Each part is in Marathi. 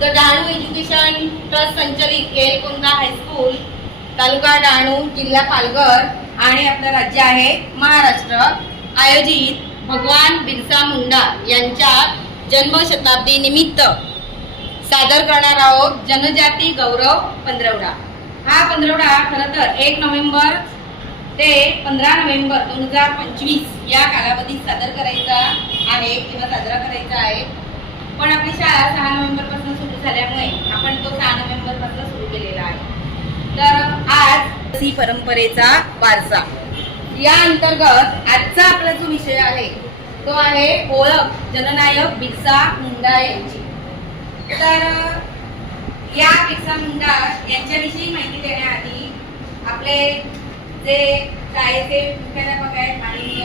द डहाणू एज्युकेशन ट्रस्ट संचलित येलकोंदा हायस्कूल, तालुका डहाणू, जिल्हा पालघर आणि आपलं राज्य आहे महाराष्ट्र आयोजित भगवान बिरसा मुंडा यांच्या जन्मशताब्दी निमित्त सादर करणार आहोत जनजाती गौरव पंधरवडा। हा पंधरवडा खरं तर 1 नोव्हेंबर ते 15 नोव्हेंबर 2025 या कालावधीत सादर करायचा आहे किंवा साजरा करायचा आहे, पण आपली शाळा 6 नोव्हेंबर पासून सुरू झाल्यामुळे आपण तो 6 नोव्हेंबर पासून सुरू केलेला आहे। तर आज ही परंपरेचा वारसा या अंतर्गत आजचा आपला जो विषय आहे तो आहे ओळख जननायक बिरसा मुंडा यांची। तर या बिरसा मुंडा यांच्याविषयी माहिती देण्याआधी आपले जे शाळेचे मुख्याध्यापक आहेत माननीय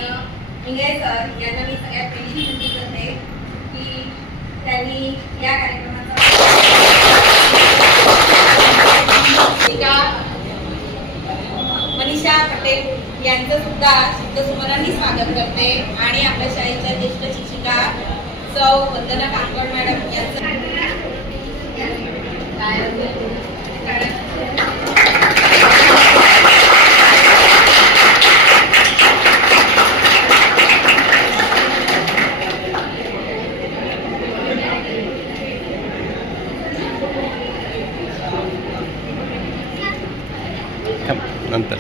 इंगळे सर यांना मी सगळ्यात पहिली विनंती करते की त्यांनी या कार्यक्रमाचा मनीषा पटेल यांचं सुद्धा शब्दसुमनांनी स्वागत करते आणि आपल्या शाळेच्या ज्येष्ठ शिक्षिका सौ वंदना कांकड मॅडम यांचं नंतर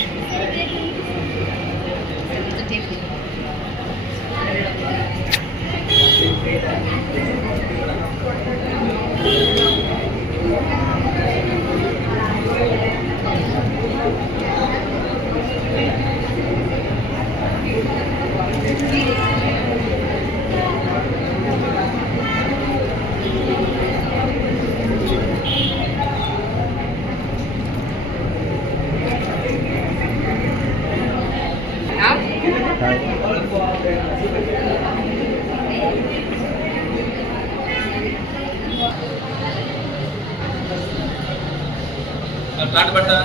ताट बटा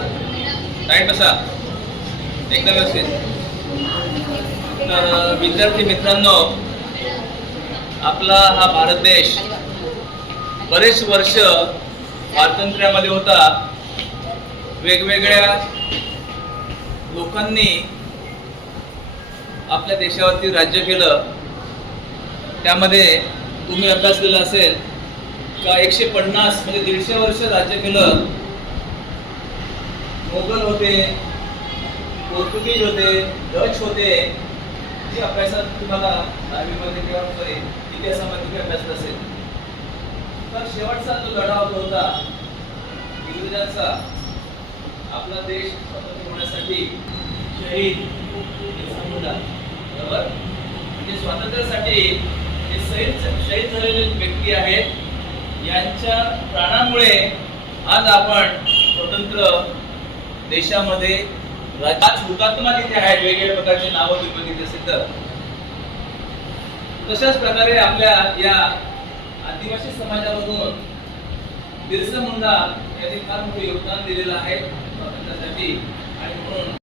टाईट बसा एकदम व्यवस्थित। तर विद्यार्थी मित्रांनो, आपला हा भारत देश बरेच वर्ष स्वातंत्र्यामध्ये होता। वेगवेगळ्या लोकांनी आपल्या देशावरती राज्य केलं। त्यामध्ये तुम्ही अभ्यास केला असेल का 150 म्हणजे 150 वर्ष राज्य केलं। मोगल होते, पोर्तुगीज होते, डच होते, जे अभ्यासात तुम्हाला 10वीमध्ये किंवा इतिहासामध्ये तुम्ही अभ्यास असेल। तर शेवटचा जो लढा होता इंग्रजांचा, आपला देश स्वतंत्र होण्यासाठी शहीद झाला, बरोबर? म्हणजे स्वातंत्र्यासाठी जे शहीद झालेले व्यक्ती आहेत यांच्या प्राणांमुळे आज आपण स्वतंत्र देशामध्ये राज्यात हुतात्मा तिथे आहेत। वेगवेगळ्या प्रकारचे नावं तुम्ही बघितली असेल तर तशाच प्रकारे आपल्या या आदिवासी समाजामधून बिरसा मुंडा यांनी फार मोठे योगदान दिलेलं आहे स्वातंत्र्यासाठी, आणि म्हणून